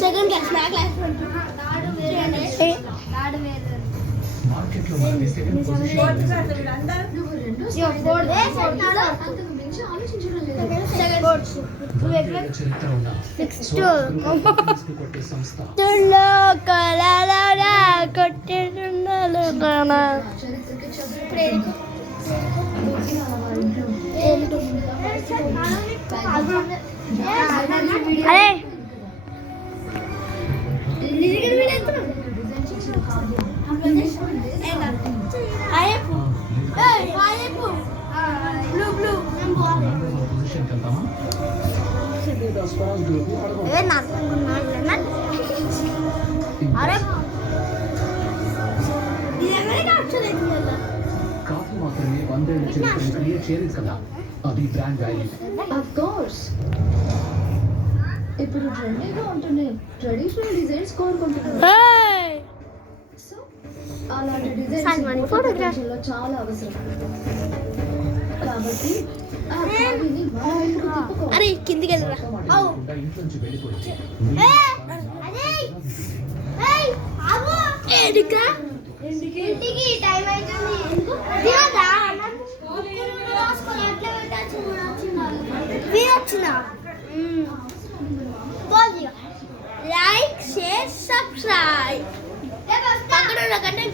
Second class నా class అరే coffee మాత్రమే 100 ఏళ్ల చరిత్రను క్రియేట్ చేయలేదు కదా, అది బ్రాండ్ వాల్యూ. ఆఫ్ కోర్స్ ఇప్పుడు ట్రెండీగా ఉంటున్నాయి ట్రెడిషనల్ డిజైన్స్ కోరుకుంటున్నాను. సో అలాంటి డిజైన్స్ ఫోటోగ్రఫీలో చాలా అవసరం కాబట్టి ఆ కాఫీని మన వైపుకు తిప్పుకో. అరే కిందికి వెళ్ళరా ఇంట్లో నుంచి వెళ్ళిపోయింది. ఇంటికి టైం అవుతుంది. తినదా లైక్ షేర్ సబ్స్క్రైబ్ పక్కన కంటే